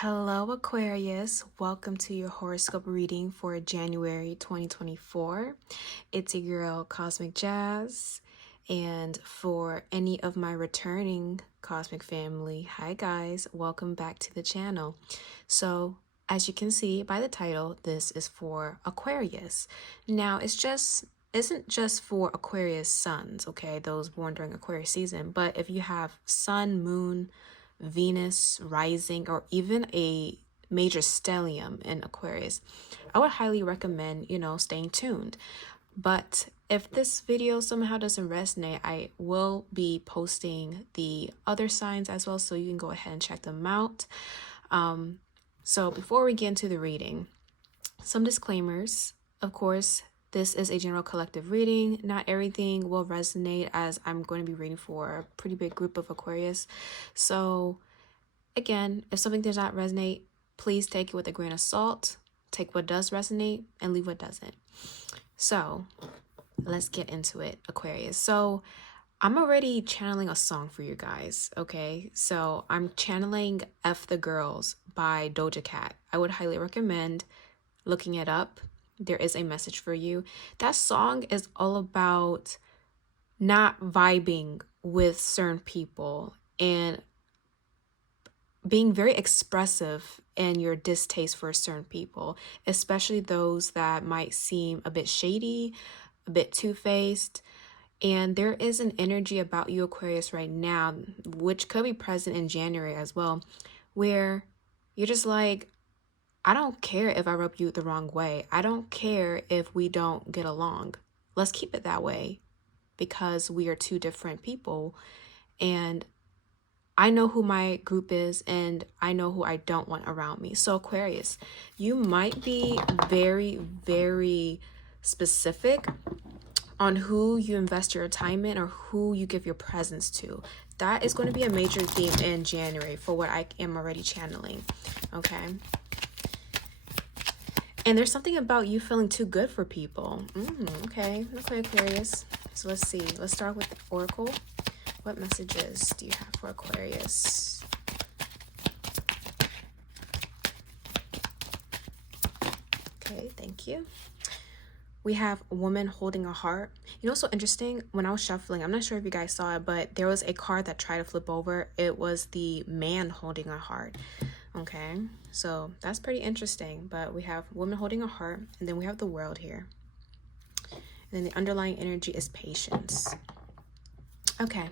Hello, Aquarius. Welcome to your horoscope reading for January 2024. It's your girl, Cosmic Jazz. And for any of my returning Cosmic family, hi guys, welcome back to the channel. So, as you can see by the title, this is for Aquarius. Now, isn't just for Aquarius suns, okay, those born during Aquarius season, but if you have sun, moon, Venus rising, or even a major stellium in Aquarius, I would highly recommend, staying tuned. But if this video somehow doesn't resonate, I will be posting the other signs as well, so you can go ahead and check them out. So before we get into the reading, some disclaimers. Of course, this is a general collective reading. Not everything will resonate, as I'm going to be reading for a pretty big group of Aquarius. So again, if something does not resonate, please take it with a grain of salt. Take what does resonate and leave what doesn't. So let's get into it, Aquarius. So I'm already channeling a song for you guys, okay? So I'm channeling F the Girls by Doja Cat. I would highly recommend looking it up. There is a message for you. That song is all about not vibing with certain people and being very expressive in your distaste for certain people, especially those that might seem a bit shady, a bit two-faced. And there is an energy about you, Aquarius, right now, which could be present in January as well, where you're just like, I don't care if I rub you the wrong way. I don't care if we don't get along. Let's keep it that way, because we are two different people. And I know who my group is, and I know who I don't want around me. So Aquarius, you might be very, very specific on who you invest your time in or who you give your presence to. That is going to be a major theme in January for what I am already channeling, okay? And there's something about you feeling too good for people. Okay, Aquarius. So let's see. Let's start with the Oracle. What messages do you have for Aquarius? Okay, thank you. We have a woman holding a heart. You know, so interesting, when I was shuffling, I'm not sure if you guys saw it, but there was a card that tried to flip over. It was the man holding a heart. Okay, so that's pretty interesting. But we have woman holding a heart, and then we have the world here. And then the underlying energy is patience. Okay,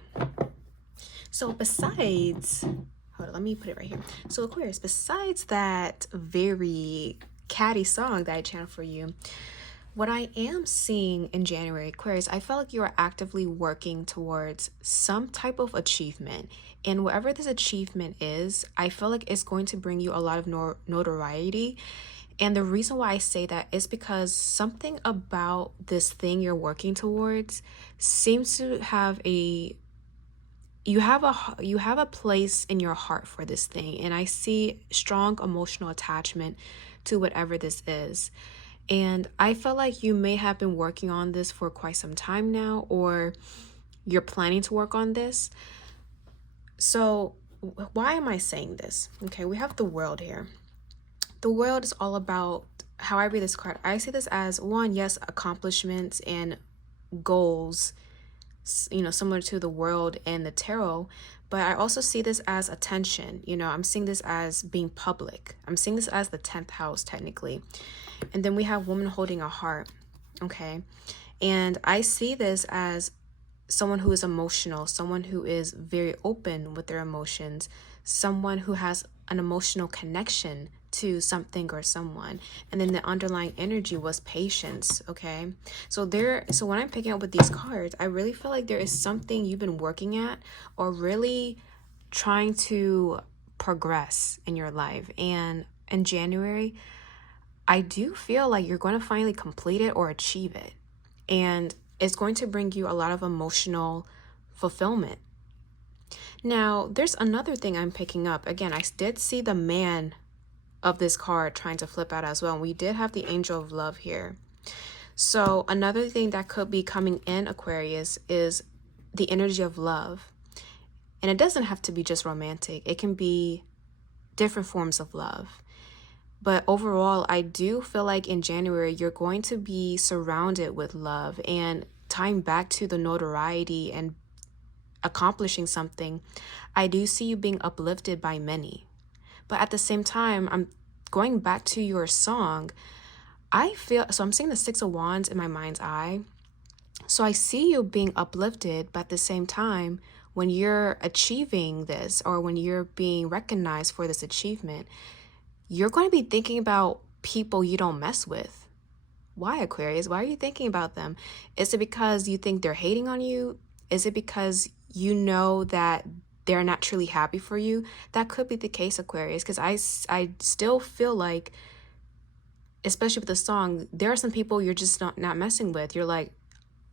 so besides, hold on, let me put it right here. So Aquarius, besides that very catty song that I channeled for you, what I am seeing in January, Aquarius, I felt like you are actively working towards some type of achievement. And whatever this achievement is, I feel like it's going to bring you a lot of notoriety. And the reason why I say that is because something about this thing you're working towards seems to have you have a place in your heart for this thing. And I see strong emotional attachment to whatever this is. And I felt like you may have been working on this for quite some time now, or you're planning to work on this. So why am I saying this? Okay, we have the world here. The world is all about, how I read this card, I see this as one, yes, accomplishments and goals, similar to the world and the tarot. But I also see this as attention. I'm seeing this as being public. I'm seeing this as the 10th house, technically. And then we have woman holding a heart, okay? And I see this as someone who is emotional, someone who is very open with their emotions, someone who has an emotional connection to something or someone. And then the underlying energy was patience, okay? So when I'm picking up with these cards, I really feel like there is something you've been working at or really trying to progress in your life. And in January, I do feel like you're going to finally complete it or achieve it. And it's going to bring you a lot of emotional fulfillment. Now, there's another thing I'm picking up. Again, I did see the man of this card trying to flip out as well. And we did have the angel of love here. So another thing that could be coming in, Aquarius, is the energy of love. And it doesn't have to be just romantic. It can be different forms of love. But overall, I do feel like in January, you're going to be surrounded with love. And tying back to the notoriety and accomplishing something, I do see you being uplifted by many. But at the same time, I'm going back to your song. I'm seeing the Six of Wands in my mind's eye. So I see you being uplifted, but at the same time, when you're achieving this or when you're being recognized for this achievement, you're going to be thinking about people you don't mess with. Why, Aquarius? Why are you thinking about them? Is it because you think they're hating on you? Is it because you know that they're not truly happy for you? That could be the case, Aquarius, because I still feel like, especially with the song, there are some people you're just not messing with. You're like,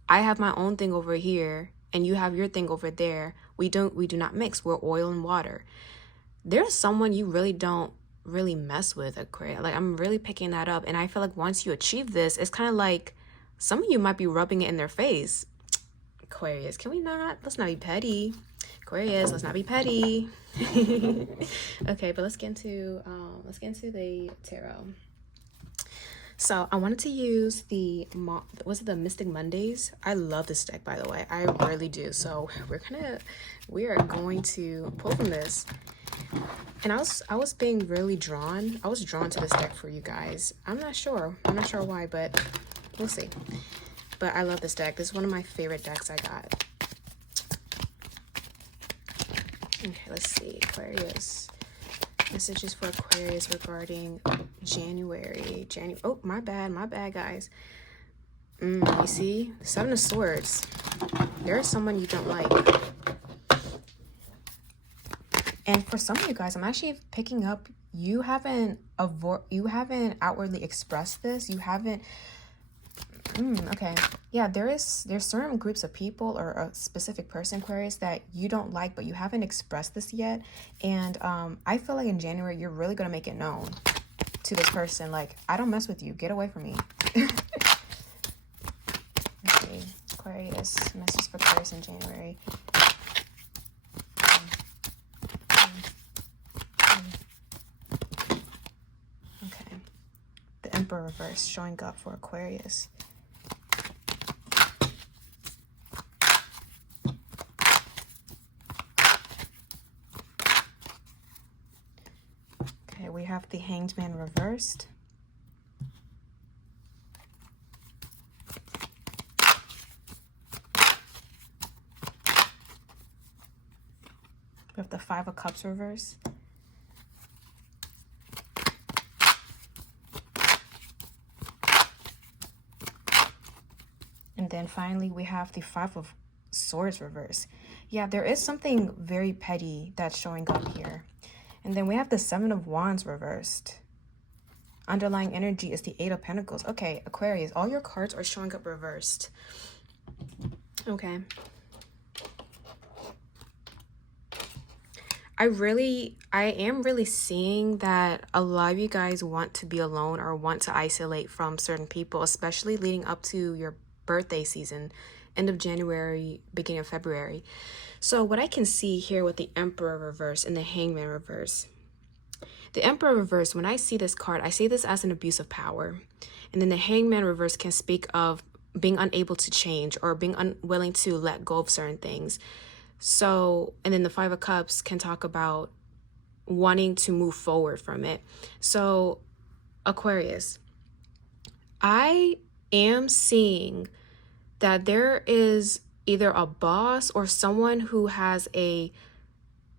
I have my own thing over here and you have your thing over there. We do not mix. We're oil and water. There's someone you really don't really mess with, Aquarius. Like, I'm really picking that up. And I feel like once you achieve this, it's kind of like some of you might be rubbing it in their face. Aquarius, let's not be petty. Aquarius, let's not be petty. Okay, but let's get into the tarot. So I wanted to use the Mystic Mondays. I love this deck, by the way. I really do. So we are going to pull from this. And I was being really drawn. I was drawn to this deck for you guys. I'm not sure why, but we'll see. But I love this deck. This is one of my favorite decks I got. Okay, let's see. Aquarius. Messages for Aquarius regarding January. Oh, my bad, guys. You see? Seven of Swords. There is someone you don't like. And for some of you guys, I'm actually picking up you haven't outwardly expressed this. You haven't. Okay. Yeah, there's certain groups of people or a specific person, Aquarius, that you don't like, but you haven't expressed this yet. And I feel like in January, you're really going to make it known to this person. Like, I don't mess with you. Get away from me. Okay. Aquarius. Message for Aquarius in January. Okay. The Emperor reverse showing up for Aquarius. We have the Hanged Man reversed. We have the Five of Cups reversed. And then finally, we have the Five of Swords reversed. Yeah, there is something very petty that's showing up here. And then we have the Seven of Wands reversed. Underlying energy is the Eight of Pentacles. Okay, Aquarius, all your cards are showing up reversed. Okay. I am really seeing that a lot of you guys want to be alone or want to isolate from certain people, especially leading up to your birthday season, end of January, beginning of February. So what I can see here with the Emperor reverse and the Hangman reverse. The Emperor reverse, when I see this card, I see this as an abuse of power. And then the Hangman reverse can speak of being unable to change or being unwilling to let go of certain things. So, and then the Five of Cups can talk about wanting to move forward from it. So, Aquarius, I am seeing that there is either a boss or someone who has a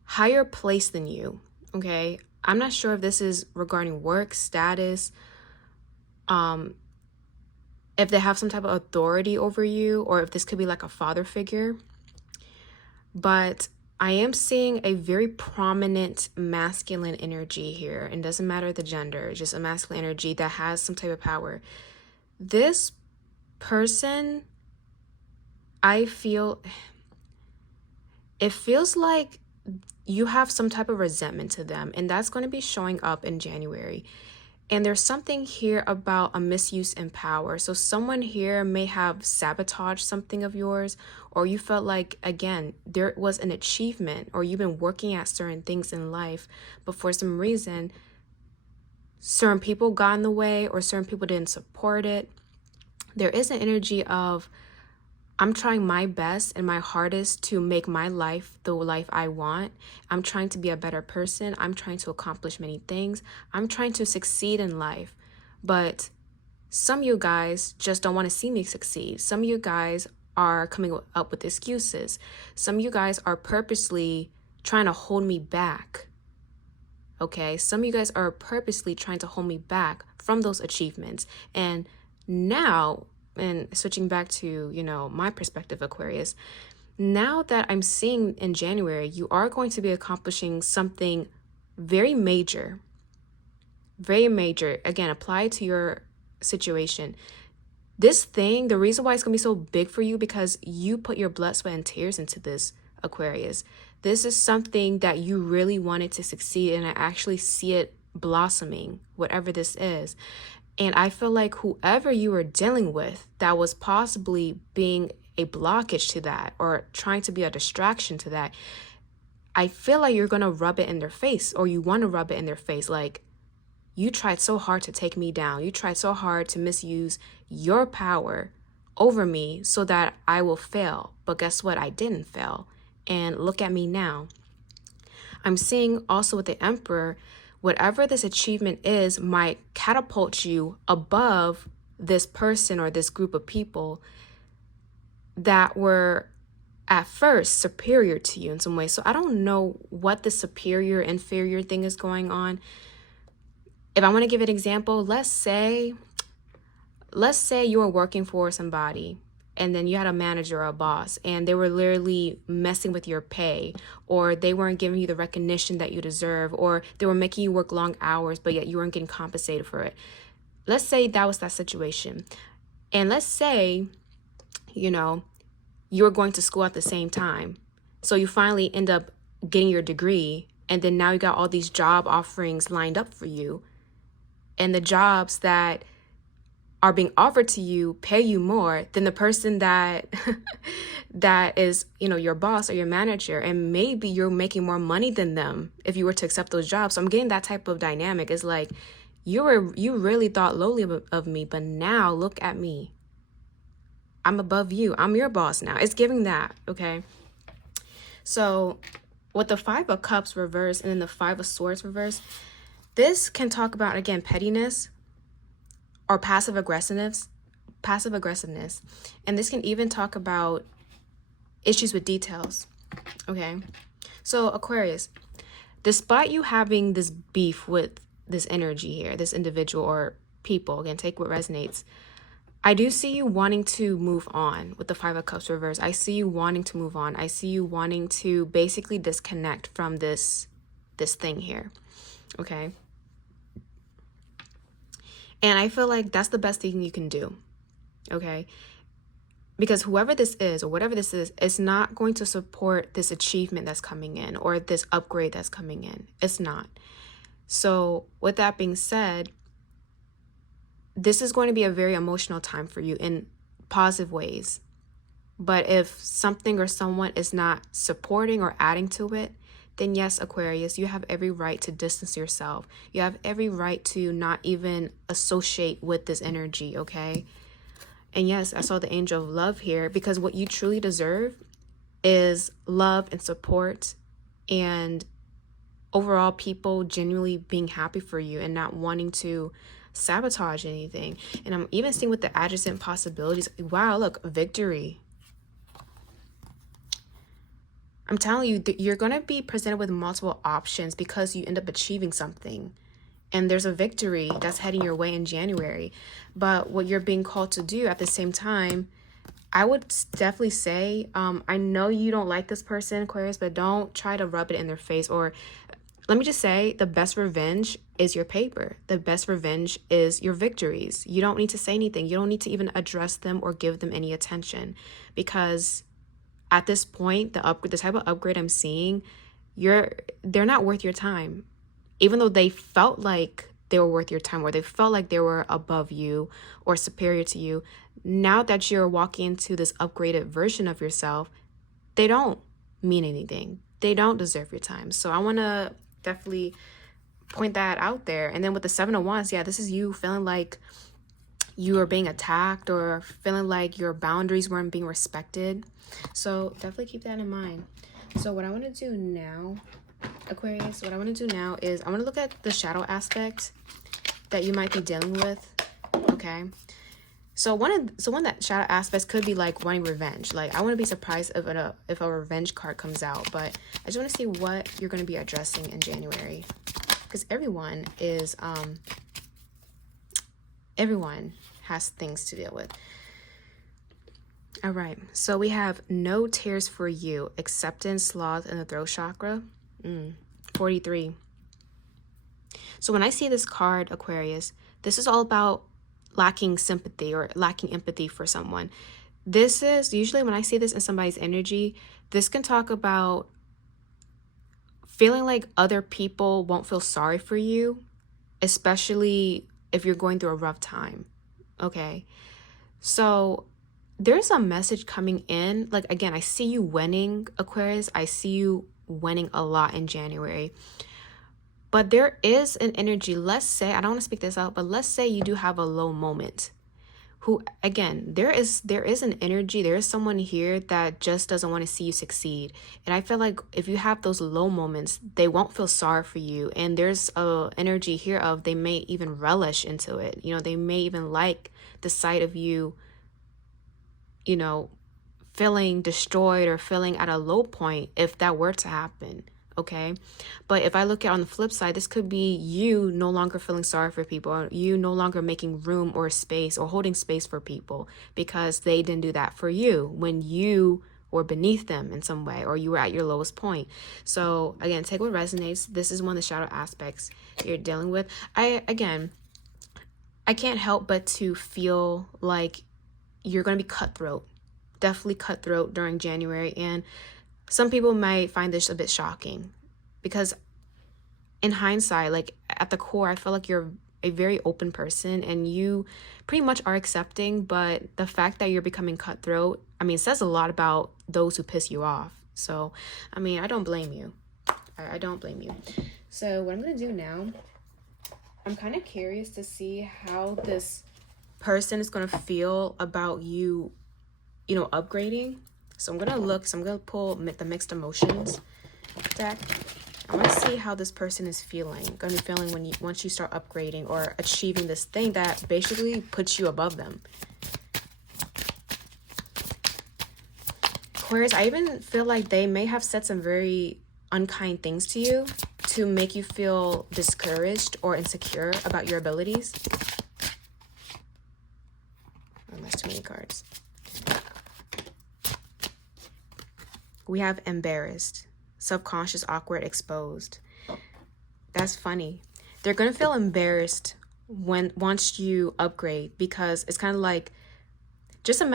higher place than you, okay? I'm not sure if this is regarding work, status, if they have some type of authority over you, or if this could be like a father figure. But I am seeing a very prominent masculine energy here. And doesn't matter the gender, just a masculine energy that has some type of power. This person, it feels like you have some type of resentment to them, and that's going to be showing up in January. And there's something here about a misuse in power. So someone here may have sabotaged something of yours, or you felt like, again, there was an achievement, or you've been working at certain things in life, but for some reason, certain people got in the way or certain people didn't support it. There is an energy of, I'm trying my best and my hardest to make my life the life I want. I'm trying to be a better person. I'm trying to accomplish many things. I'm trying to succeed in life. But some of you guys just don't want to see me succeed. Some of you guys are coming up with excuses. Some of you guys are purposely trying to hold me back. Okay? Some of you guys are purposely trying to hold me back from those achievements. And now, and switching back to, my perspective, Aquarius, now that I'm seeing in January, you are going to be accomplishing something very major. Very major. Again, apply to your situation. This thing, the reason why it's going to be so big for you, because you put your blood, sweat, and tears into this, Aquarius. This is something that you really wanted to succeed, and I actually see it blossoming, whatever this is. And I feel like whoever you were dealing with that was possibly being a blockage to that or trying to be a distraction to that, I feel like you're going to rub it in their face, or you want to rub it in their face. Like, you tried so hard to take me down. You tried so hard to misuse your power over me so that I will fail. But guess what? I didn't fail. And look at me now. I'm seeing also with the Emperor, whatever this achievement is might catapult you above this person or this group of people that were at first superior to you in some way. So I don't know what the superior inferior thing is going on. If I want to give an example, let's say you were working for somebody and then you had a manager or a boss and they were literally messing with your pay, or they weren't giving you the recognition that you deserve, or they were making you work long hours, but yet you weren't getting compensated for it. Let's say that was that situation. And let's say, you were going to school at the same time. So you finally end up getting your degree, and then now you got all these job offerings lined up for you. And the jobs that are being offered to you pay you more than the person that that is, your boss or your manager. And maybe you're making more money than them if you were to accept those jobs. So I'm getting that type of dynamic. It's like, you really thought lowly of me, but now look at me. I'm above you. I'm your boss now. It's giving that, okay? So with the 5 of Cups reverse and then the 5 of Swords reverse, this can talk about, again, pettiness or passive aggressiveness. And this can even talk about issues with details, okay? So Aquarius, despite you having this beef with this energy here, this individual or people, again, take what resonates, I do see you wanting to move on with the 5 of Cups reverse. I see you wanting to move on. I see you wanting to basically disconnect from this thing here, okay? And I feel like that's the best thing you can do, okay? Because whoever this is or whatever this is, it's not going to support this achievement that's coming in or this upgrade that's coming in. It's not. So with that being said, this is going to be a very emotional time for you in positive ways. But if something or someone is not supporting or adding to it, then yes, Aquarius, you have every right to distance yourself. You have every right to not even associate with this energy, okay? And yes, I saw the angel of love here, because what you truly deserve is love and support, and overall people genuinely being happy for you and not wanting to sabotage anything. And I'm even seeing with the adjacent possibilities. Wow, look, victory. I'm telling you that you're going to be presented with multiple options because you end up achieving something. And there's a victory that's heading your way in January. But what you're being called to do at the same time, I would definitely say, I know you don't like this person, Aquarius, but don't try to rub it in their face. Or let me just say, the best revenge is your paper. The best revenge is your victories. You don't need to say anything. You don't need to even address them or give them any attention, because at this point, the type of upgrade I'm seeing, they're not worth your time. Even though they felt like they were worth your time, or they felt like they were above you or superior to you. Now that you're walking into this upgraded version of yourself, they don't mean anything. They don't deserve your time. So I want to definitely point that out there. And then with the Seven of Wands, yeah, this is you feeling like you are being attacked or feeling like your boundaries weren't being respected. So definitely keep that in mind. So what I want to do now, Aquarius, what I want to do now is I want to look at the shadow aspect that you might be dealing with. Okay. So one that shadow aspects could be like wanting revenge. Like I wouldn't be surprised if a revenge card comes out, but I just want to see what you're going to be addressing in January, because everyone has things to deal with. All right, so we have no tears for you, acceptance, sloth, and the throat chakra. 43. So when I see this card, Aquarius, this is all about lacking sympathy or lacking empathy for someone. This is usually when I see this in somebody's energy, this can talk about feeling like other people won't feel sorry for you, especially if you're going through a rough time. Okay, so there's a message coming in. Like, again, I see you winning, Aquarius. I see you winning a lot in January. But there is an energy. Let's say, I don't want to speak this out, but let's say you do have a low moment. Who, again, there is an energy. There is someone here that just doesn't want to see you succeed. And I feel like if you have those low moments, they won't feel sorry for you. And there's a energy here of they may even relish into it. You know, they may even like the sight of you, you know, feeling destroyed or feeling at a low point if that were to happen. Okay, but if I look at on the flip side, this could be you no longer feeling sorry for people, or you no longer making room or space or holding space for people because they didn't do that for you when you were beneath them in some way, or you were at your lowest point. So again, take what resonates. This is one of the shadow aspects you're dealing with. I can't help but to feel like you're going to be cutthroat, definitely cutthroat during January. And some people might find this a bit shocking because in hindsight, like at the core, I feel like you're a very open person and you pretty much are accepting, but the fact that you're becoming cutthroat, I mean, says a lot about those who piss you off. So, I mean, I don't blame you. I don't blame you. So what I'm going to do now, I'm kind of curious to see how this person is going to feel about you, you know, upgrading. So I'm going to pull the mixed emotions deck. I want to see how this person is feeling, going to be feeling once you start upgrading or achieving this thing that basically puts you above them. Aquarius, I even feel like they may have said some very unkind things to you to make you feel discouraged or insecure about your abilities. Oh, that's too many cards. We have embarrassed, subconscious, awkward, exposed. That's funny. They're going to feel embarrassed once you upgrade, because it's kind of like,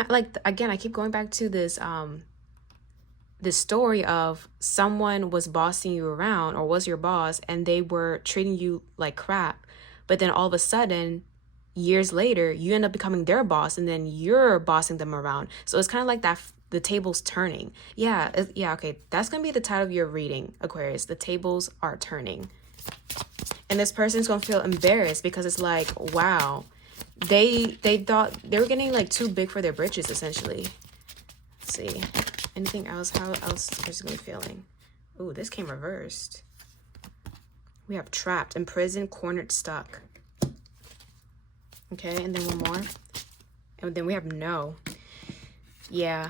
like, again, I keep going back to this story of someone was bossing you around or was your boss and they were treating you like crap. But then all of a sudden, years later, you end up becoming their boss and then you're bossing them around. So it's kind of like that. The tables turning. Yeah, okay. That's going to be the title of your reading, Aquarius. The tables are turning. And this person's going to feel embarrassed because it's like, wow, they thought they were getting like too big for their britches, essentially. Let's see. Anything else? How else is this person going to be feeling? Ooh, this came reversed. We have trapped, imprisoned, cornered, stuck. Okay, and then one more. And then we have no. Yeah.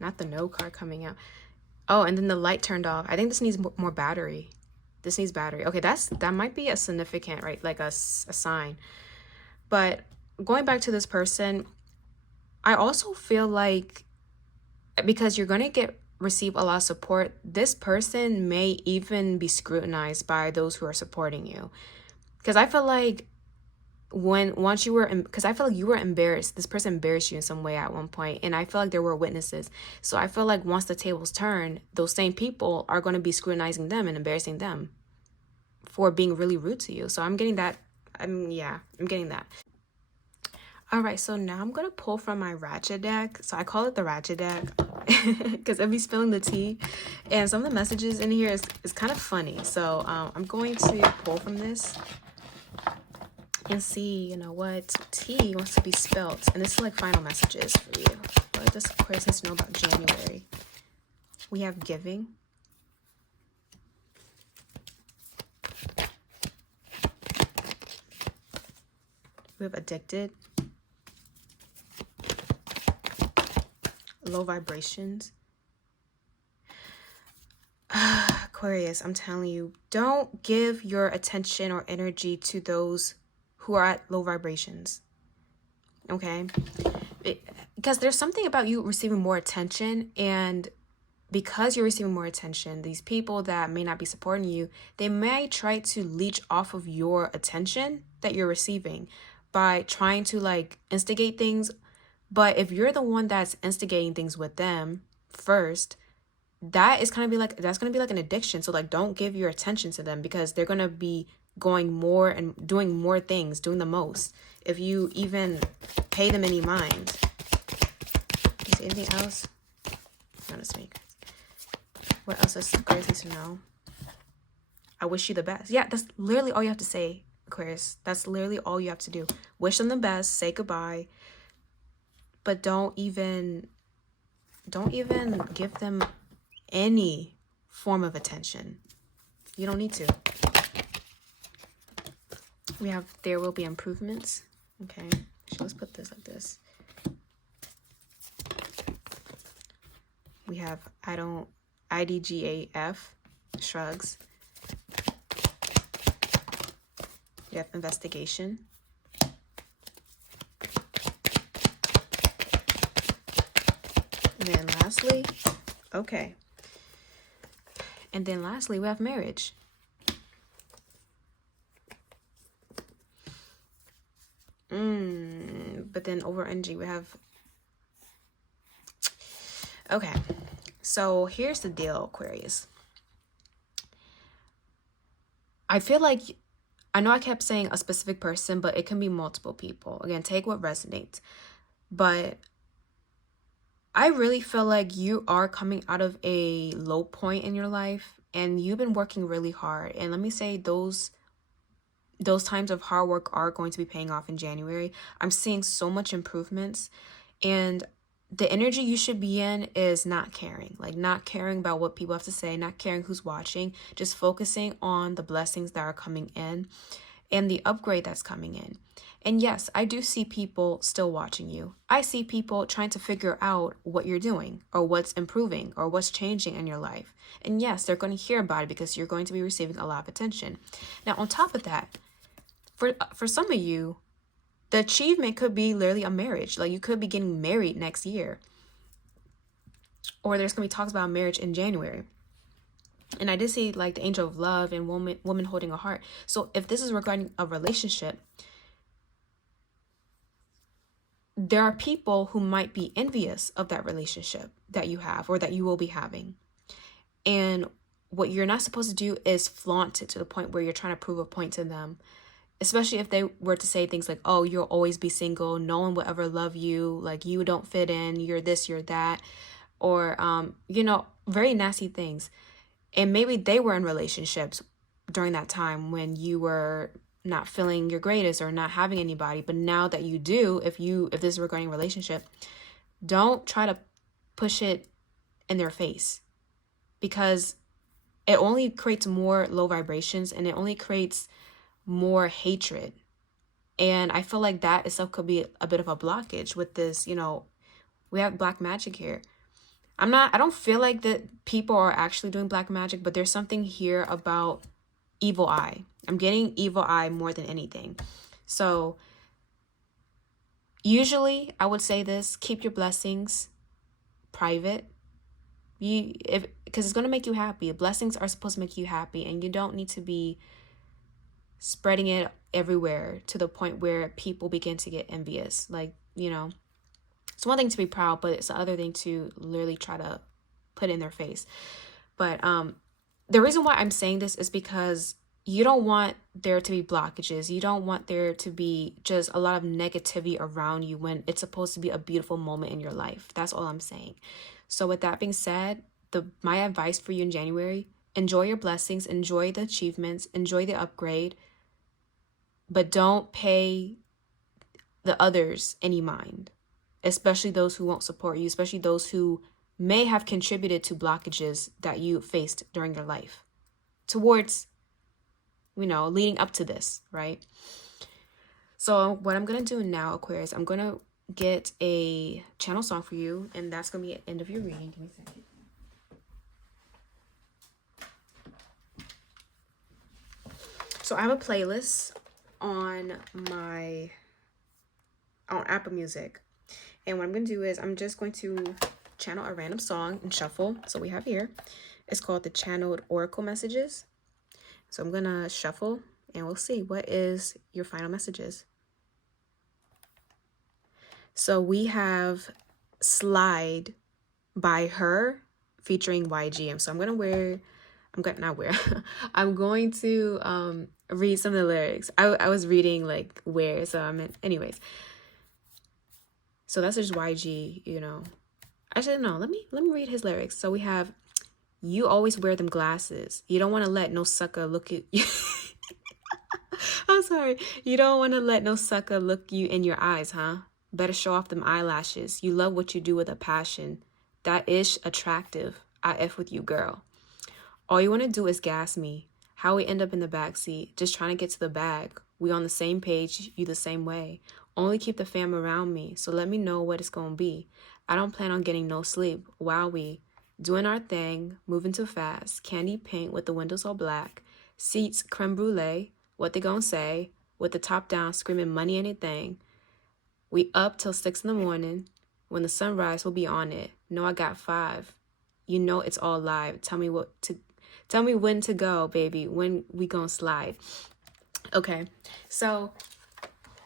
Not the no card coming out. Oh, and then the light turned off. I think this needs more battery. This needs battery. Okay, that might be a significant, right? Like a sign. But going back to this person, I also feel like because you're going to receive a lot of support, this person may even be scrutinized by those who are supporting you. Because I feel like because I feel like you were embarrassed. This person embarrassed you in some way at one point, and I feel like there were witnesses. So I feel like once the tables turn, those same people are going to be scrutinizing them and embarrassing them. for being really rude to you. So I'm getting that. Yeah, I'm getting that. All right, so now I'm gonna pull from my ratchet deck. So I call it the ratchet deck because I'll be spilling the tea, and some of the messages in here is kind of funny. So I'm going to pull from this and see, you know, what tea wants to be spilled. And this is like final messages for you. What does Aquarius needs to know about January? We have giving. We have addicted. Low vibrations. Aquarius, I'm telling you, don't give your attention or energy to those who are at low vibrations. Okay? Because there's something about you receiving more attention, and because you're receiving more attention, these people that may not be supporting you, they may try to leech off of your attention that you're receiving by trying to like instigate things. But if you're the one that's instigating things with them first, that's gonna be like an addiction. So like, don't give your attention to them, because they're gonna be going more and doing more things, doing the most, if you even pay them any mind. Is there anything else? No, that's me. What else does Aquarius need to know? I wish you the best. Yeah, that's literally all you have to say, Aquarius. That's literally all you have to do. Wish them the best, say goodbye, but don't even give them any form of attention. You don't need to. We have there will be improvements. Okay, so let's put this like this. We have IDGAF, shrugs. We have investigation. And then lastly, okay. And then lastly, we have marriage. But then over energy, we have... Okay. So here's the deal, Aquarius. I feel like... I know I kept saying a specific person, but it can be multiple people. Again, take what resonates. But I really feel like you are coming out of a low point in your life, and you've been working really hard. And let me say, those times of hard work are going to be paying off in January. I'm seeing so much improvements, and the energy you should be in is not caring, like not caring about what people have to say, not caring who's watching, just focusing on the blessings that are coming in and the upgrade that's coming in. And yes, I do see people still watching you. I see people trying to figure out what you're doing or what's improving or what's changing in your life. And yes, they're going to hear about it because you're going to be receiving a lot of attention. Now, on top of that, for some of you, the achievement could be literally a marriage. Like, you could be getting married next year. Or there's going to be talks about marriage in January. And I did see like the angel of love and woman holding a heart. So if this is regarding a relationship, there are people who might be envious of that relationship that you have or that you will be having. And what you're not supposed to do is flaunt it to the point where you're trying to prove a point to them. Especially if they were to say things like, oh, you'll always be single, no one will ever love you, like you don't fit in, you're this, you're that, or, very nasty things. And maybe they were in relationships during that time when you were not feeling your greatest or not having anybody. But now that you do, if this is regarding a relationship, don't try to push it in their face, because it only creates more low vibrations and it only creates more hatred. And I feel like that itself could be a bit of a blockage with this. We have black magic here. I don't feel like that people are actually doing black magic, but there's something here about evil eye. I'm getting evil eye more than anything. So usually I would say this: keep your blessings private. Because it's going to make you happy. Blessings are supposed to make you happy, and you don't need to be spreading it everywhere to the point where people begin to get envious. Like, it's one thing to be proud, but it's another thing to literally try to put in their face. But the reason why I'm saying this is because you don't want there to be blockages. You don't want there to be just a lot of negativity around you when it's supposed to be a beautiful moment in your life. That's all I'm saying. So with that being said, my advice for you in January, enjoy your blessings, enjoy the achievements, enjoy the upgrade, but don't pay the others any mind, especially those who won't support you, especially those who may have contributed to blockages that you faced during your life towards, leading up to this, right? So what I'm going to do now, Aquarius, I'm going to get a channel song for you, and that's going to be the end of your reading. Give me a second. So I have a playlist on Apple Music. And what I'm going to do is I'm just going to channel a random song and shuffle. So we have here, it's called the Channeled Oracle Messages. So I'm going to shuffle and we'll see what is your final messages. So we have Slide by Her featuring YG. So I'm going to read some of the lyrics. I was reading like where, so I meant, anyways. So that's just YG, Actually, no, let me read his lyrics. So we have, you always wear them glasses. You don't want to let no sucker look at you. I'm sorry. You don't want to let no sucker look you in your eyes, huh? Better show off them eyelashes. You love what you do with a passion. That ish attractive. I F with you, girl. All you want to do is gas me. How we end up in the backseat, just trying to get to the bag. We on the same page, you the same way. Only keep the fam around me, so let me know what it's gonna be. I don't plan on getting no sleep. Wow, we doing our thing, moving too fast. Candy pink with the windows all black. Seats creme brulee. What they gonna say? With the top down, screaming money anything. We up till 6 in the morning. When the sunrise, we'll be on it. No, I got 5. You know it's all live. Tell me when to go, baby. When we gonna slide? Okay, so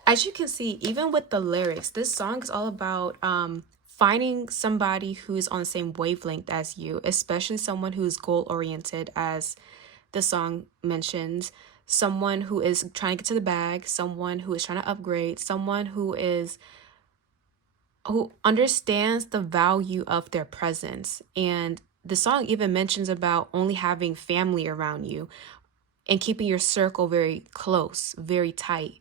as you can see, even with the lyrics, this song is all about finding somebody who's on the same wavelength as you, especially someone who's goal-oriented, as the song mentions, someone who is trying to get to the bag, someone who is trying to upgrade, someone who understands the value of their presence. And the song even mentions about only having family around you and keeping your circle very close, very tight.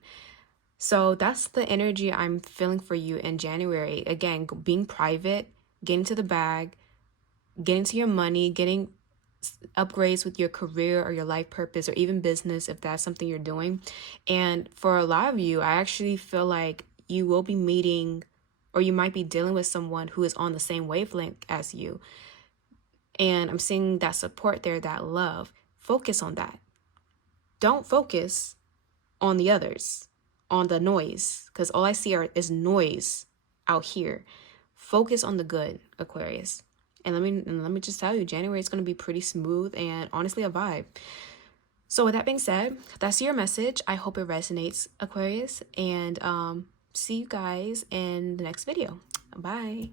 So that's the energy I'm feeling for you in January. Again, being private, getting to the bag, getting to your money, getting upgrades with your career or your life purpose or even business if that's something you're doing. And for a lot of you, I actually feel like you will be meeting or you might be dealing with someone who is on the same wavelength as you. And I'm seeing that support there, that love. Focus on that. Don't focus on the others, on the noise, because all I see is noise out here. Focus on the good, Aquarius. And let me just tell you, January is going to be pretty smooth and honestly a vibe. So with that being said, that's your message. I hope it resonates, Aquarius. And see you guys in the next video. Bye.